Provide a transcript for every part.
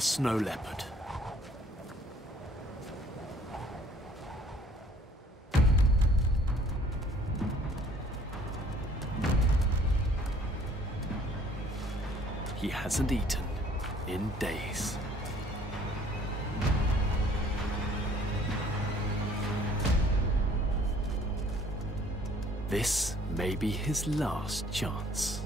a snow leopard. He hasn't eaten in days. This may be his last chance.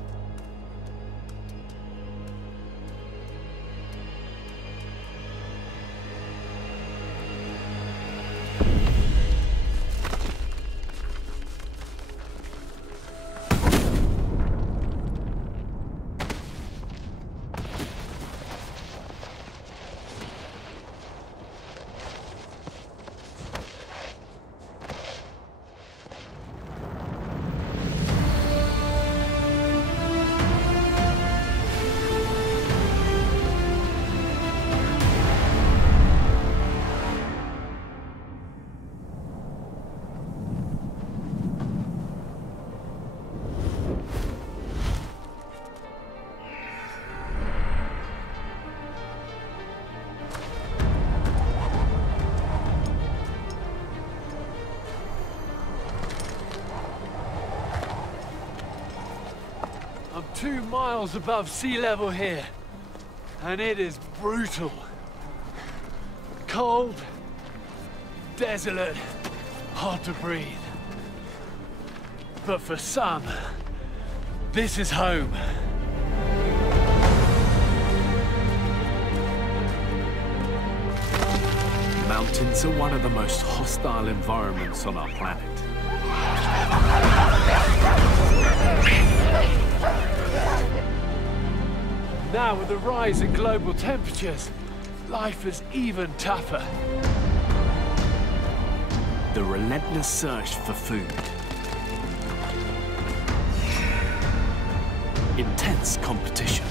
I'm 2 miles above sea level here, and it is brutal. Cold, desolate, hard to breathe. But for some, this is home. Mountains are one of the most hostile environments on our planet. Now, with the rise in global temperatures, life is even tougher. The relentless search for food. Intense competition.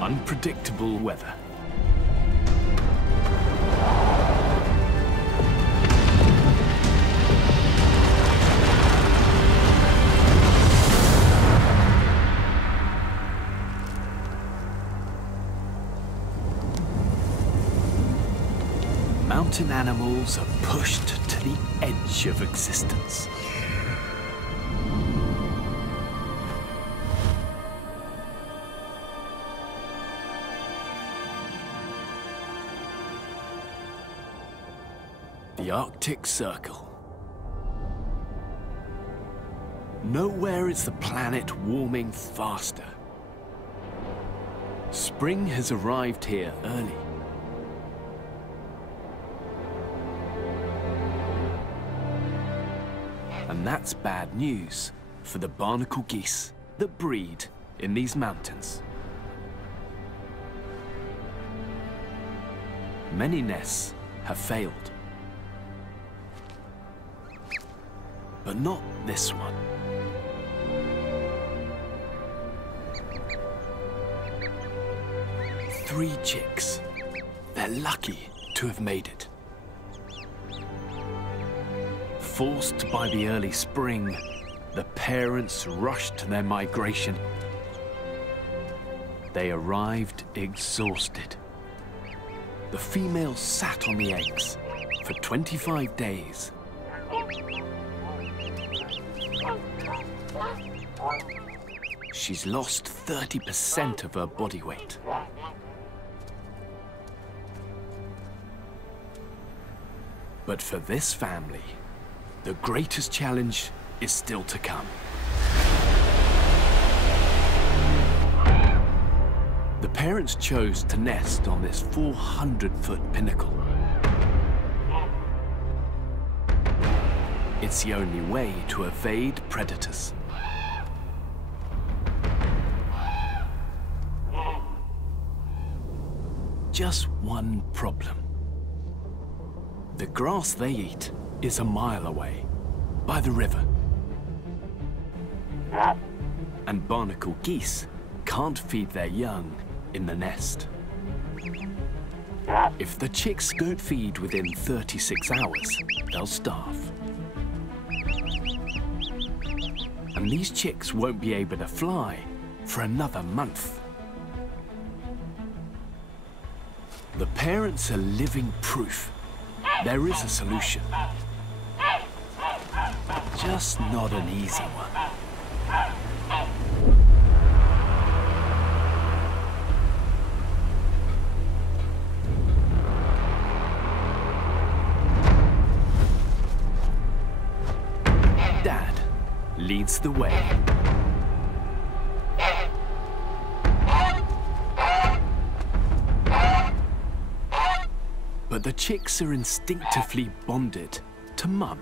Unpredictable weather. Mountain animals are pushed to the edge of existence. The Arctic Circle. Nowhere is the planet warming faster. Spring has arrived here early. And that's bad news for the barnacle geese that breed in these mountains. Many nests have failed. But not this one. Three chicks. They're lucky to have made it. Forced by the early spring, the parents rushed to their migration. They arrived exhausted. The females sat on the eggs for 25 days. She's lost 30% of her body weight. But for this family, the greatest challenge is still to come. The parents chose to nest on this 400-foot pinnacle. It's the only way to evade predators. Just one problem. The grass they eat is a mile away, by the river. And barnacle geese can't feed their young in the nest. If the chicks don't feed within 36 hours, they'll starve. And these chicks won't be able to fly for another month. The parents are living proof. There is a solution. Just not an easy one. Dad leads the way. But the chicks are instinctively bonded to Mum.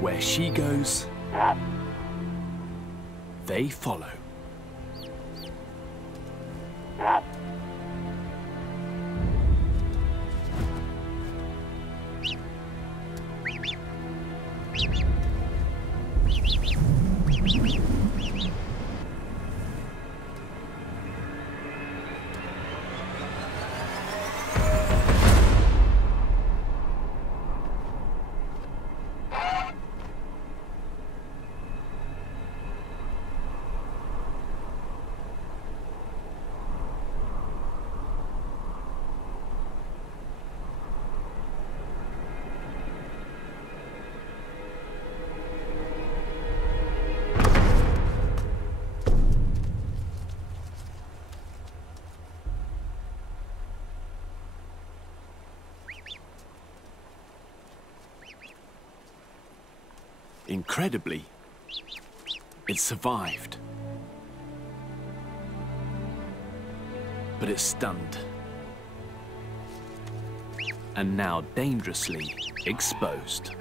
Where she goes, they follow. Incredibly, it survived. But it's stunned. And now dangerously exposed.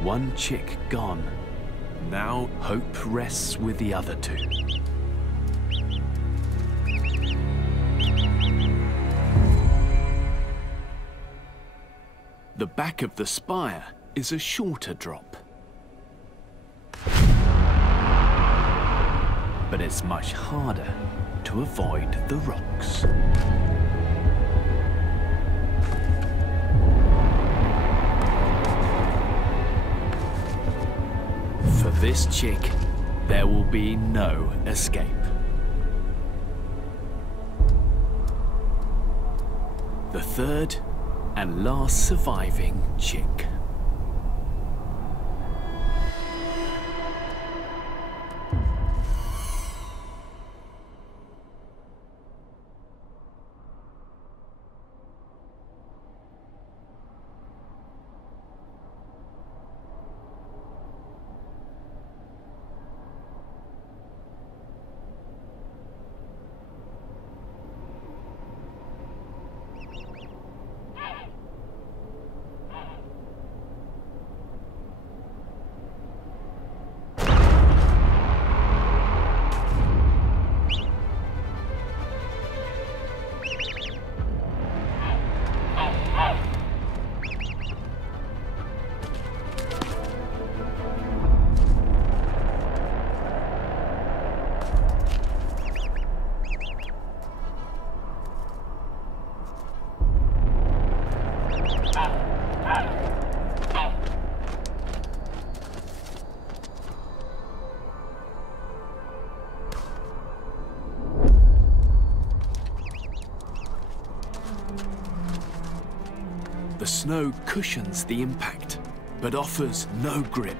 One chick gone. Now hope rests with the other two. The back of the spire is a shorter drop. But it's much harder to avoid the rocks. For this chick, there will be no escape. The third and last surviving chick. The snow cushions the impact, but offers no grip.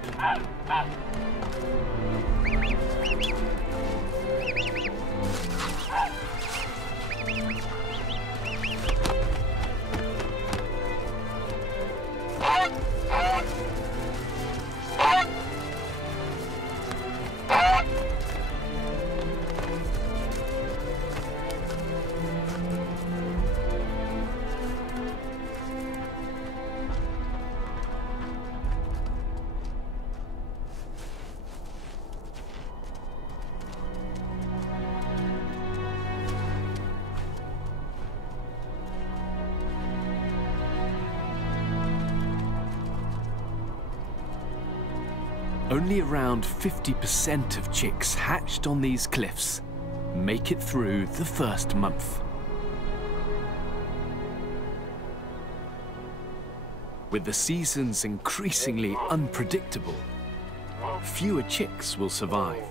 Only around 50% of chicks hatched on these cliffs make it through the first month. With the seasons increasingly unpredictable, fewer chicks will survive.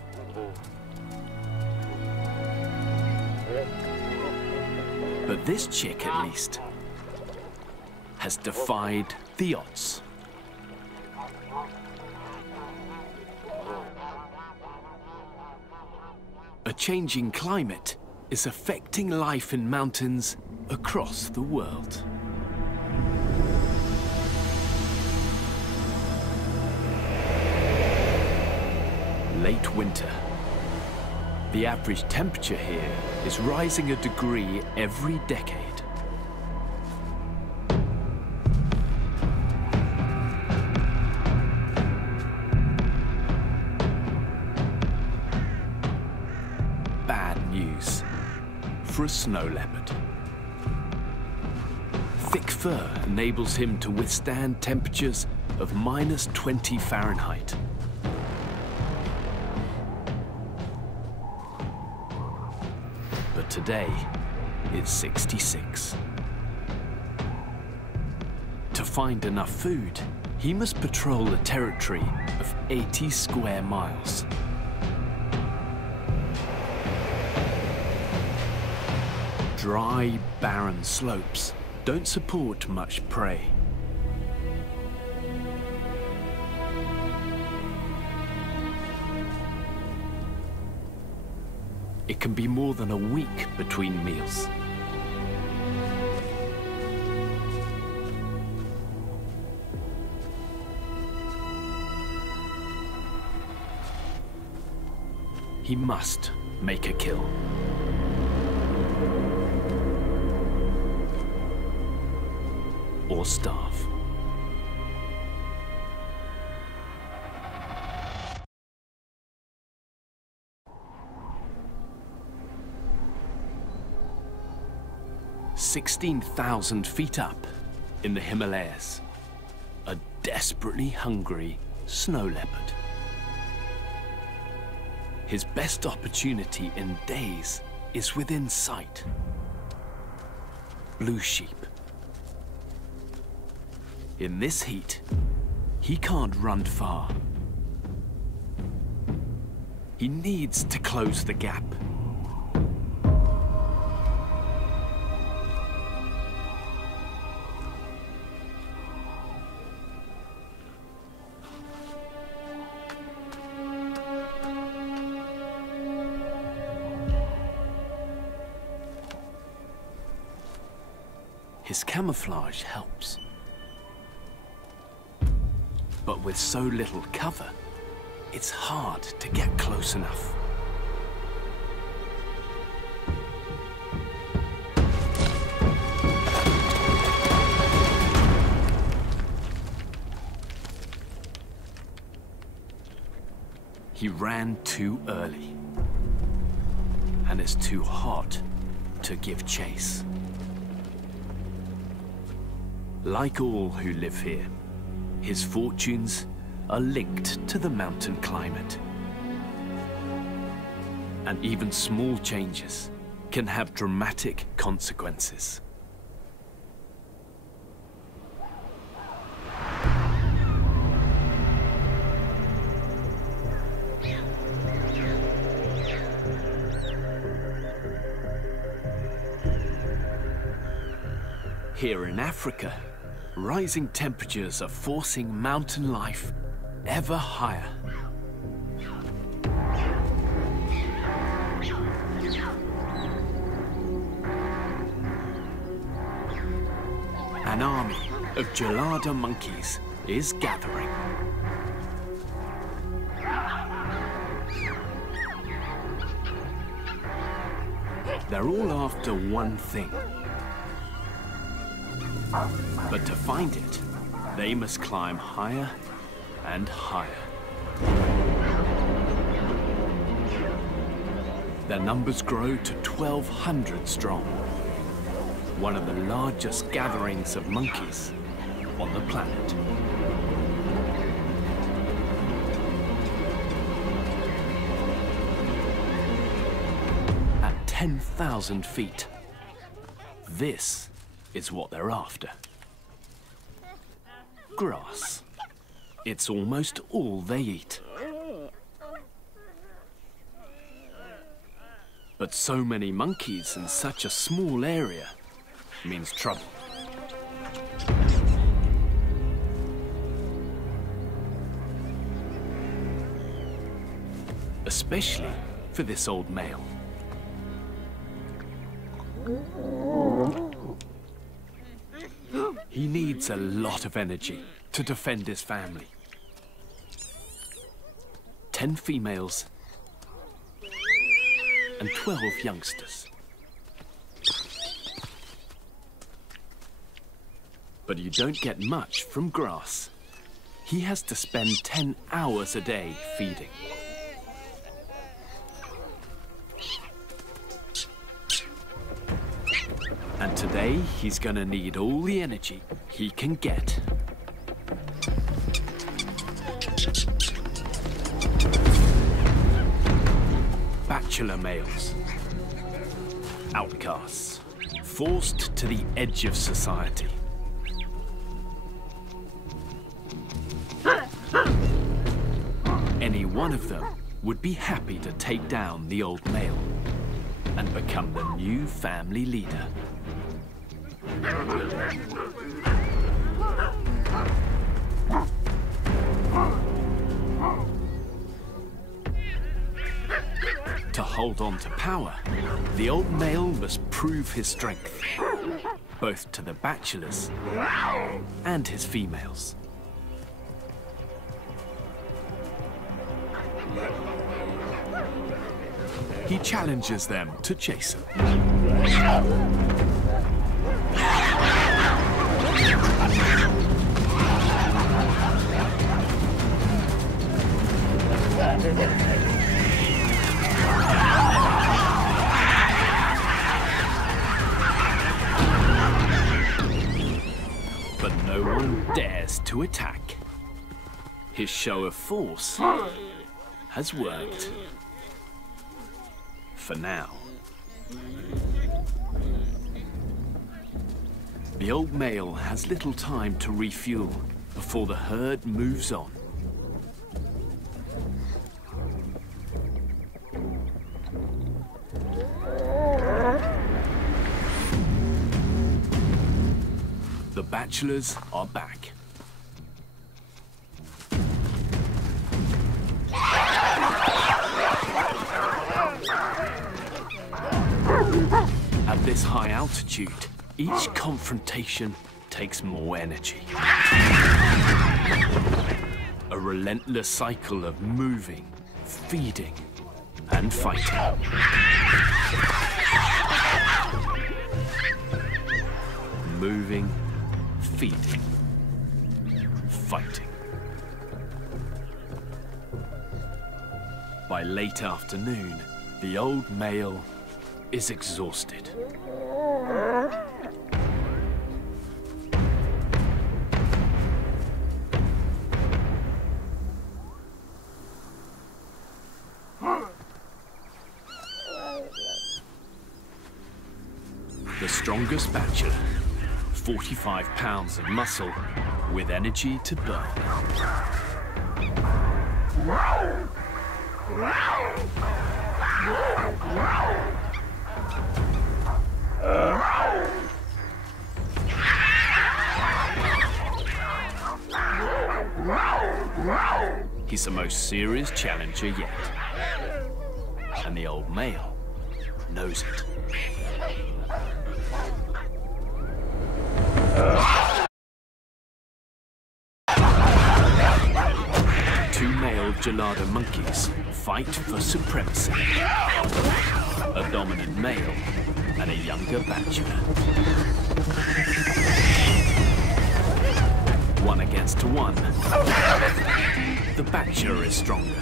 But this chick, at least, has defied the odds. A changing climate is affecting life in mountains across the world. Late winter. The average temperature here is rising a degree every decade. Bad news for a snow leopard. Thick fur enables him to withstand temperatures of -20 Fahrenheit. But today, it's 66. To find enough food, he must patrol a territory of 80 square miles. Dry, barren slopes don't support much prey. It can be more than a week between meals. He must make a kill. Or starve. "16,000 feet up in the Himalayas, a desperately hungry snow leopard. His best opportunity in days is within sight. Blue sheep. In this heat, he can't run far. He needs to close the gap. His camouflage helps. But with so little cover, it's hard to get close enough. He ran too early, and it's too hot to give chase. Like all who live here, his fortunes are linked to the mountain climate. And even small changes can have dramatic consequences. Here in Africa, rising temperatures are forcing mountain life ever higher. An army of gelada monkeys is gathering. They're all after one thing. But to find it, they must climb higher and higher. Their numbers grow to 1,200 strong, one of the largest gatherings of monkeys on the planet. 10,000 feet. This is what they're after. Grass. It's almost all they eat. But so many monkeys in such a small area means trouble. Especially for this old male. He needs a lot of energy to defend his family. 10 females and 12 youngsters. But you don't get much from grass. He has to spend 10 hours a day feeding. And today, he's gonna need all the energy he can get. Bachelor males. Outcasts. Forced to the edge of society. Any one of them would be happy to take down the old male and become the new family leader. To hold on to power, the old male must prove his strength, both to the bachelors and his females. He challenges them to chase him. But no one dares to attack. His show of force has worked. For now. The old male has little time to refuel before the herd moves on. The bachelors are back. At this high altitude, each confrontation takes more energy. A relentless cycle of moving, feeding, and fighting. Moving, feeding, fighting. By late afternoon, the old male is exhausted. The strongest bachelor, 45 pounds of muscle with energy to burn. He's the most serious challenger yet. And the old male knows it. Two male gelada monkeys fight for supremacy. A dominant male and a younger bachelor. One against one. The bachelor is stronger.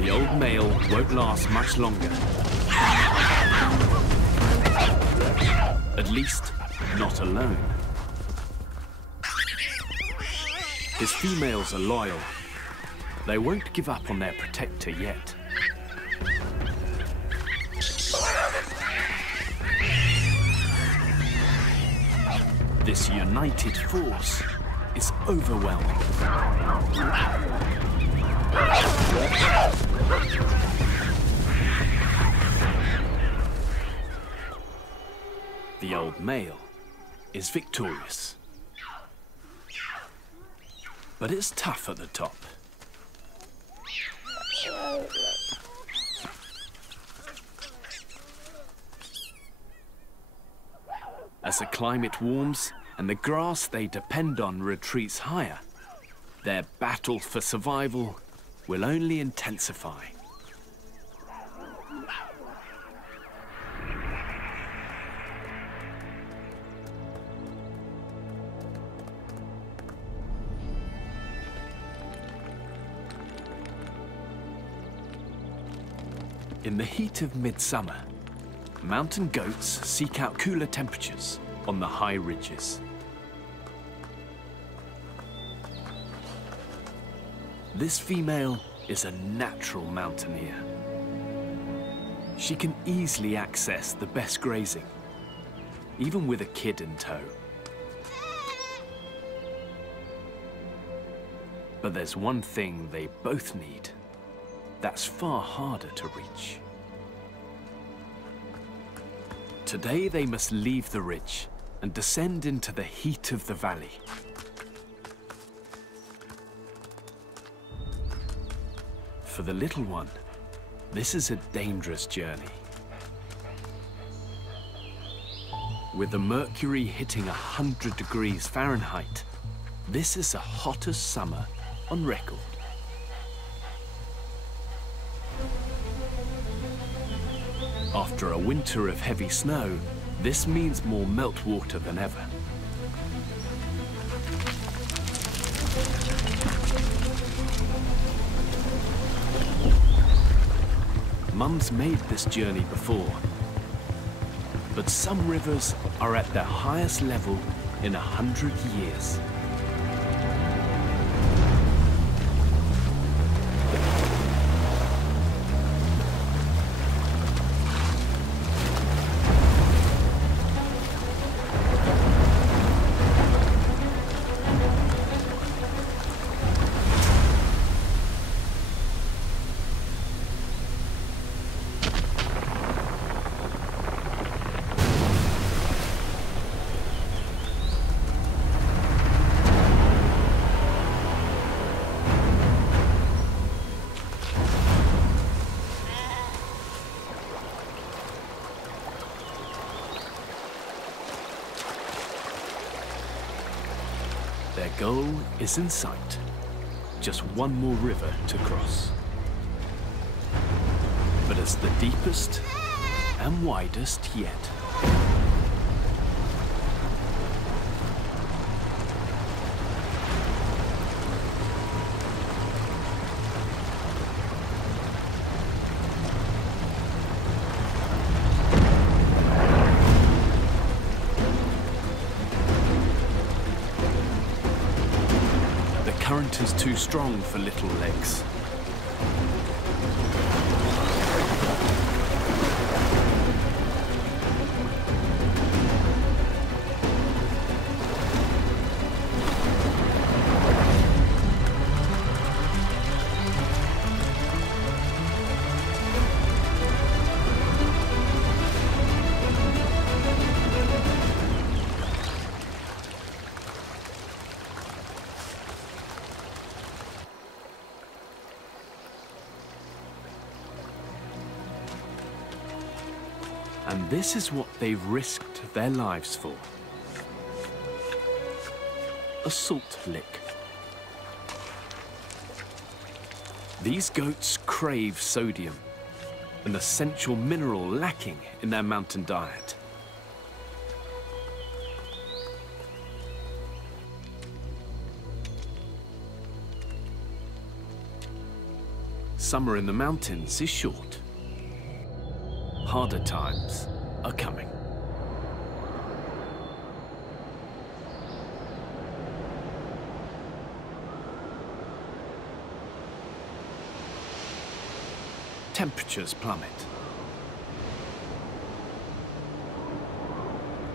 The old male won't last much longer. At least, not alone. His females are loyal. They won't give up on their protector yet. This united force is overwhelming. The old male is victorious. But it's tough at the top. As the climate warms and the grass they depend on retreats higher, their battle for survival will only intensify. In the heat of midsummer, mountain goats seek out cooler temperatures on the high ridges. This female is a natural mountaineer. She can easily access the best grazing, even with a kid in tow. But there's one thing they both need that's far harder to reach. Today they must leave the ridge and descend into the heat of the valley. For the little one, this is a dangerous journey. With the mercury hitting 100 degrees Fahrenheit, this is the hottest summer on record. After a winter of heavy snow, this means more meltwater than ever. Mum's made this journey before, but some rivers are at their highest level in 100 years. Their goal is in sight. Just one more river to cross. But it's the deepest and widest yet. The current is too strong for little legs. And this is what they've risked their lives for. A salt lick. These goats crave sodium, an essential mineral lacking in their mountain diet. Summer in the mountains is short. Harder times are coming. temperatures plummet.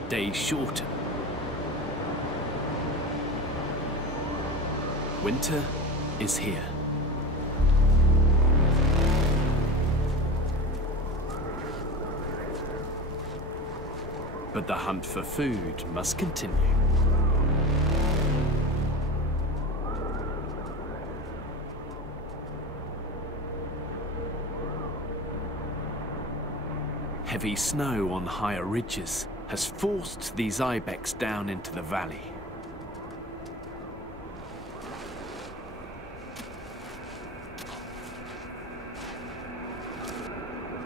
Days shorten. Winter is here. But the hunt for food must continue. Heavy snow on higher ridges has forced these ibex down into the valley.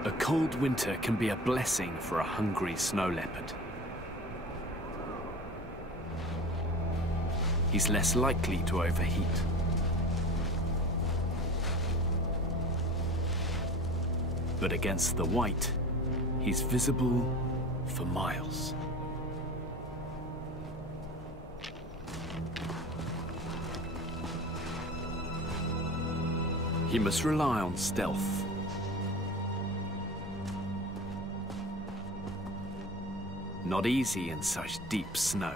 A cold winter can be a blessing for a hungry snow leopard. He's less likely to overheat. But against the white, he's visible for miles. He must rely on stealth. Not easy in such deep snow.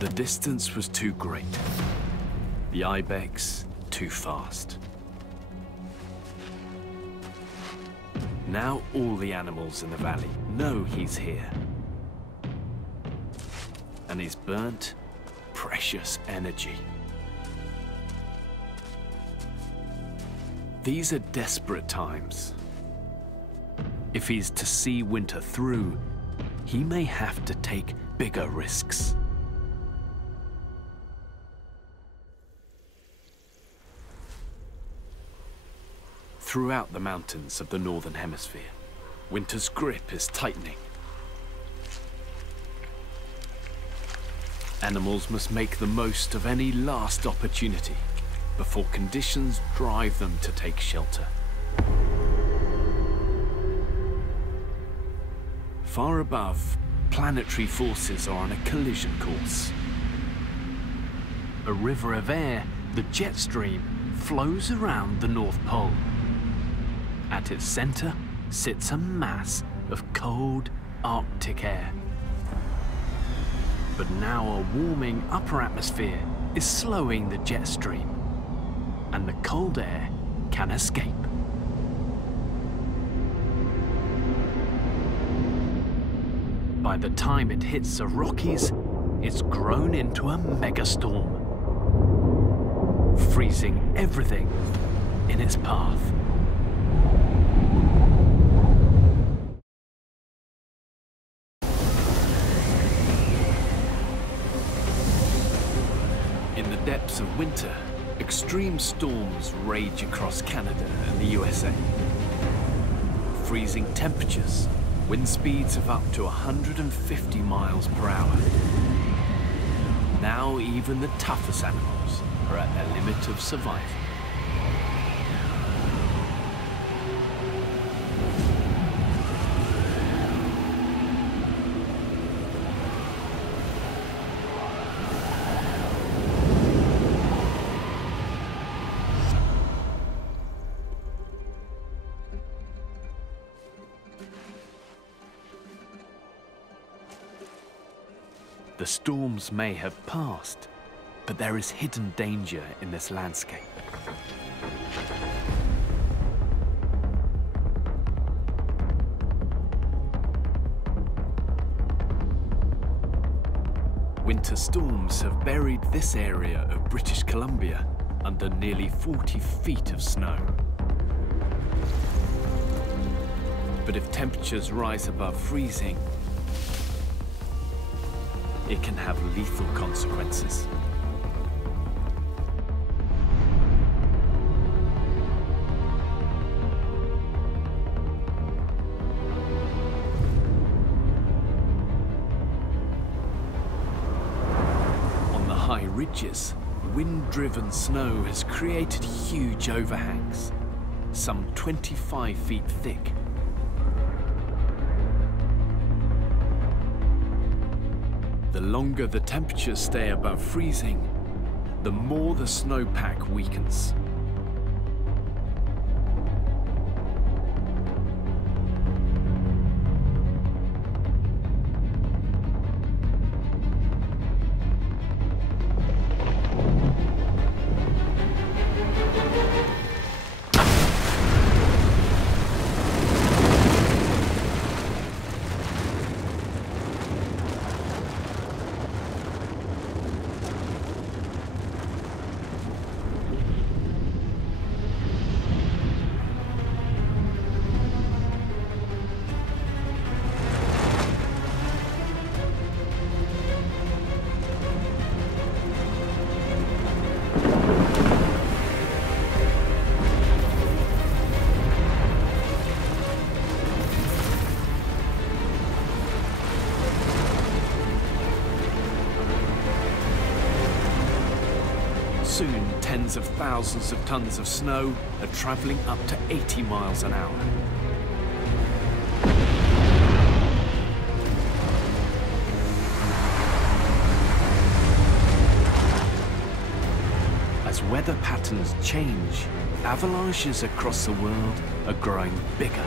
The distance was too great. The ibex too fast. Now all the animals in the valley know he's here. And he's burnt precious energy. These are desperate times. If he's to see winter through, he may have to take bigger risks. Throughout the mountains of the Northern Hemisphere, winter's grip is tightening. Animals must make the most of any last opportunity before conditions drive them to take shelter. Far above, planetary forces are on a collision course. A river of air, the jet stream, flows around the North Pole. At its center sits a mass of cold Arctic air. But now a warming upper atmosphere is slowing the jet stream, and the cold air can escape. By the time it hits the Rockies, it's grown into a megastorm, freezing everything in its path. In the depths of winter, extreme storms rage across Canada and the USA. Freezing temperatures, wind speeds of up to 150 miles per hour. Now even the toughest animals are at their limit of survival. The storms may have passed, but there is hidden danger in this landscape. Winter storms have buried this area of British Columbia under nearly 40 feet of snow. But if temperatures rise above freezing, it can have lethal consequences. On the high ridges, wind-driven snow has created huge overhangs, some 25 feet thick. The longer the temperatures stay above freezing, the more the snowpack weakens. Soon, tens of thousands of tons of snow are traveling up to 80 miles an hour. As weather patterns change, avalanches across the world are growing bigger.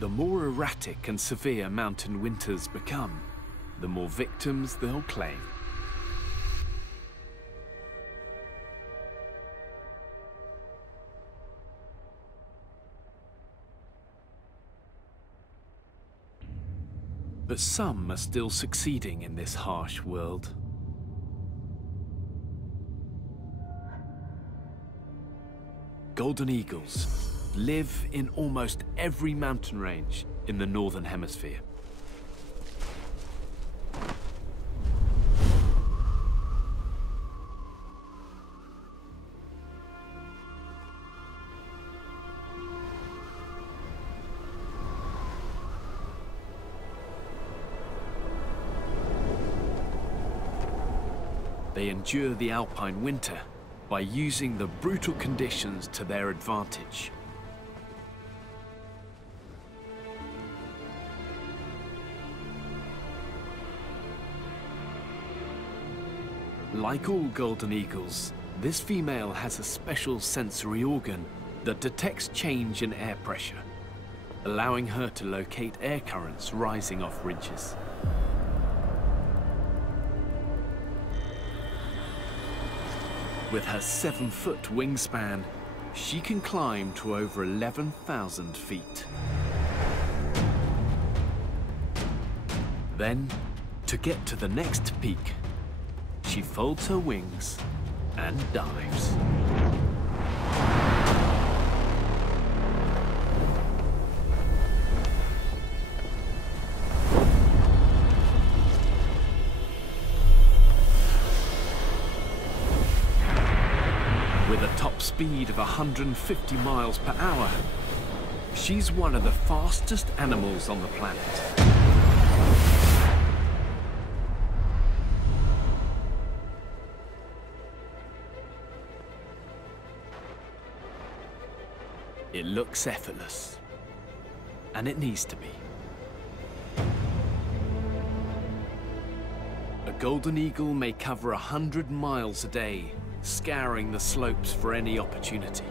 The more erratic and severe mountain winters become, the more victims they'll claim. But some are still succeeding in this harsh world. Golden eagles live in almost every mountain range in the Northern Hemisphere. They endure the alpine winter by using the brutal conditions to their advantage. Like all golden eagles, this female has a special sensory organ that detects change in air pressure, allowing her to locate air currents rising off ridges. With her 7-foot wingspan, she can climb to over 11,000 feet. Then, to get to the next peak, she folds her wings and dives. With a top speed of 150 miles per hour, she's one of the fastest animals on the planet. It looks effortless, and it needs to be. A golden eagle may cover 100 miles a day, scouring the slopes for any opportunity.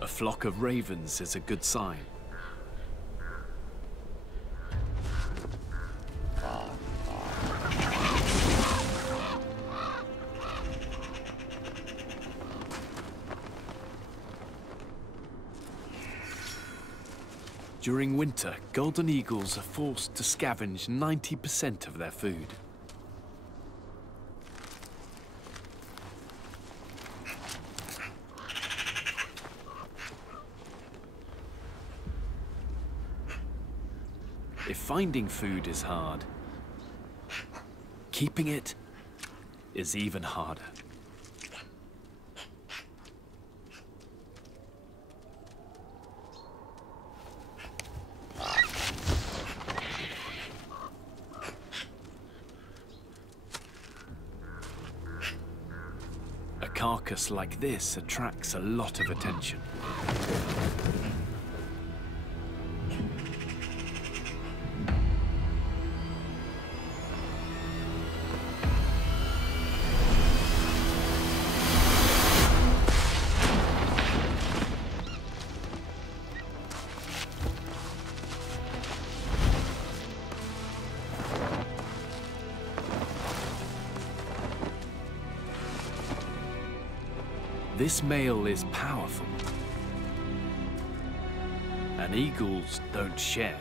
A flock of ravens is a good sign. During winter, golden eagles are forced to scavenge 90% of their food. If finding food is hard, keeping it is even harder. A carcass like this attracts a lot of attention. This male is powerful, and eagles don't share.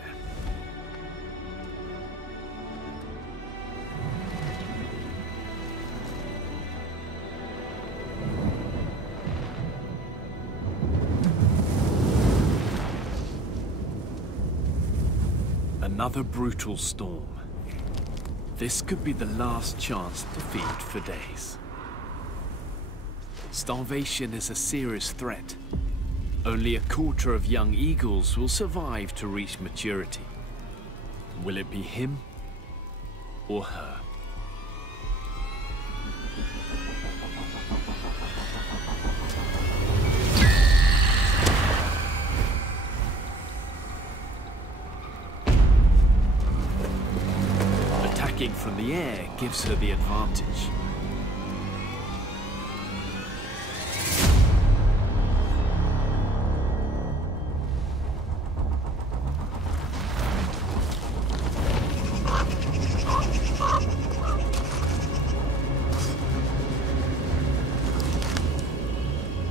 Another brutal storm. This could be the last chance to feed for days. Starvation is a serious threat. Only a quarter of young eagles will survive to reach maturity. Will it be him or her? Attacking from the air gives her the advantage.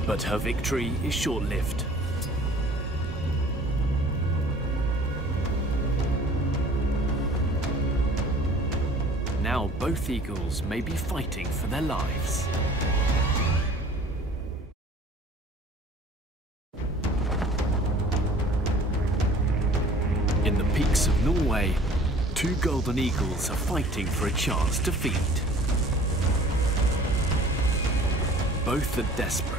But her victory is short-lived. Now both eagles may be fighting for their lives. In the peaks of Norway, two golden eagles are fighting for a chance to feed. Both are desperate.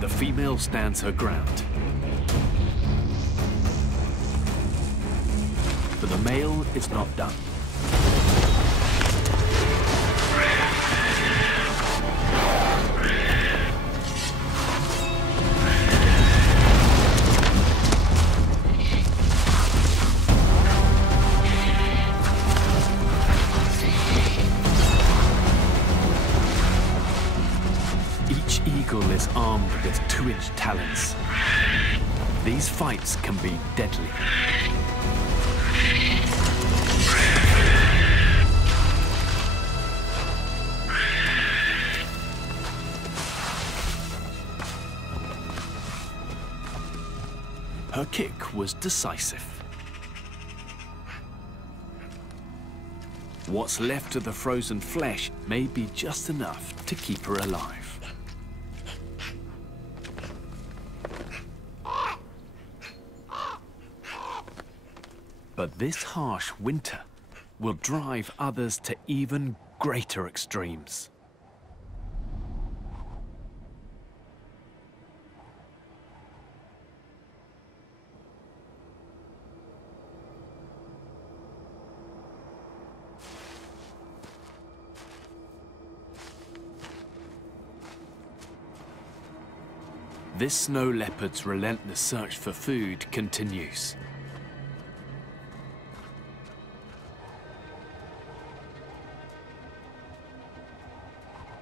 The female stands her ground. But the male is not done. Is armed with 2-inch talons. These fights can be deadly. Her kick was decisive. What's left of the frozen flesh may be just enough to keep her alive. But this harsh winter will drive others to even greater extremes. This snow leopard's relentless search for food continues.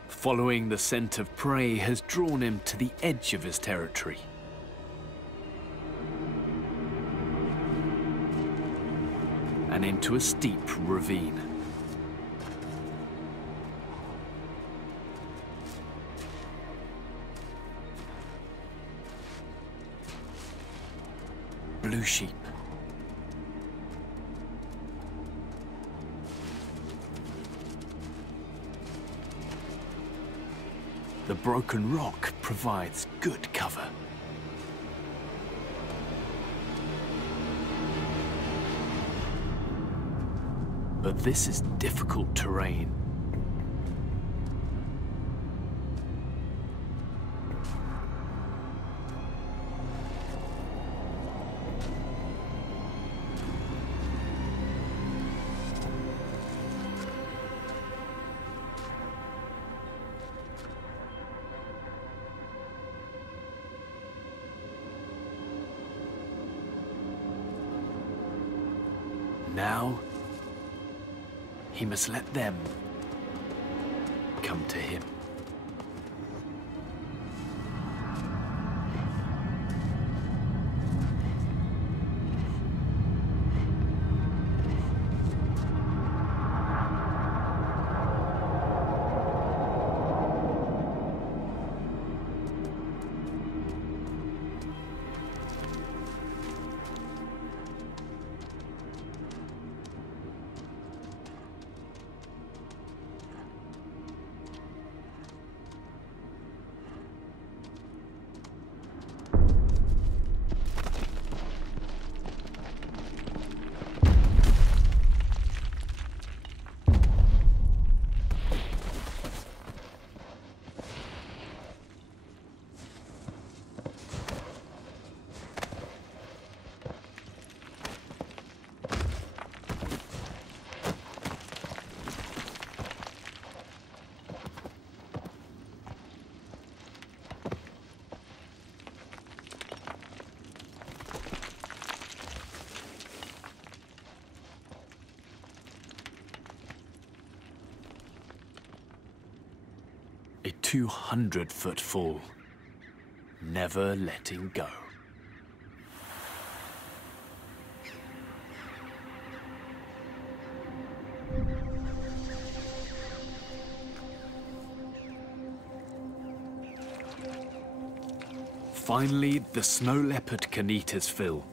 Following the scent of prey has drawn him to the edge of his territory. And into a steep ravine. Blue sheep. The broken rock provides good cover. But this is difficult terrain. Now, he must let them come to him. A 200-foot fall, never letting go. Finally, the snow leopard can eat his fill.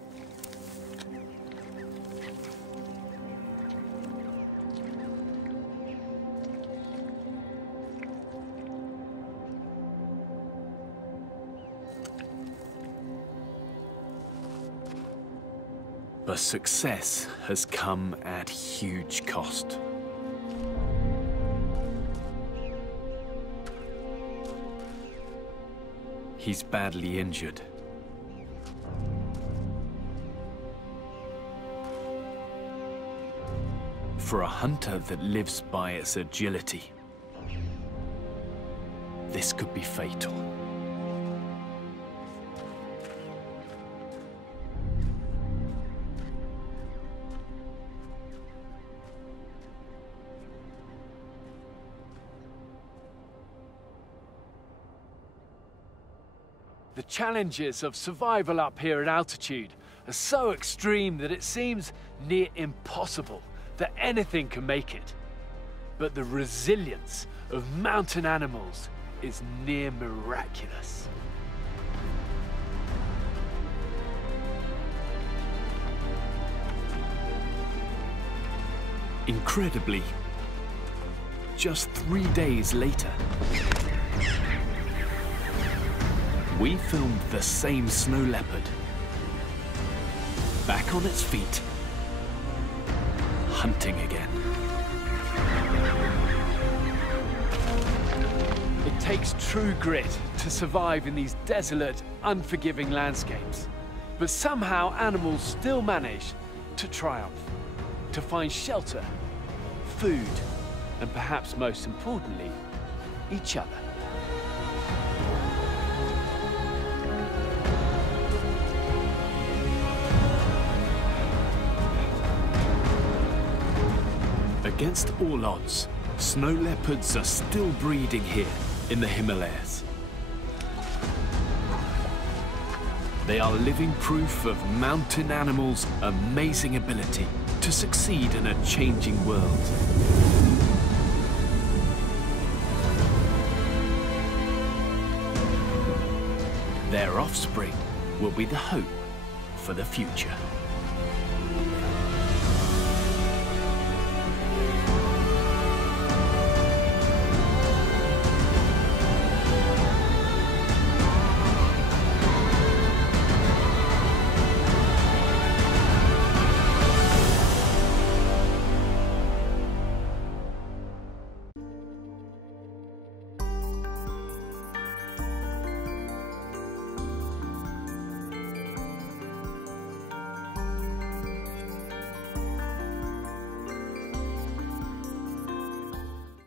But success has come at huge cost. He's badly injured. For a hunter that lives by its agility, this could be fatal. The challenges of survival up here at altitude are so extreme that it seems near impossible that anything can make it. But the resilience of mountain animals is near miraculous. Incredibly, just 3 days later, we filmed the same snow leopard, back on its feet, hunting again. It takes true grit to survive in these desolate, unforgiving landscapes. But somehow animals still manage to triumph, to find shelter, food, and perhaps most importantly, each other. Against all odds, snow leopards are still breeding here in the Himalayas. They are living proof of mountain animals' amazing ability to succeed in a changing world. Their offspring will be the hope for the future.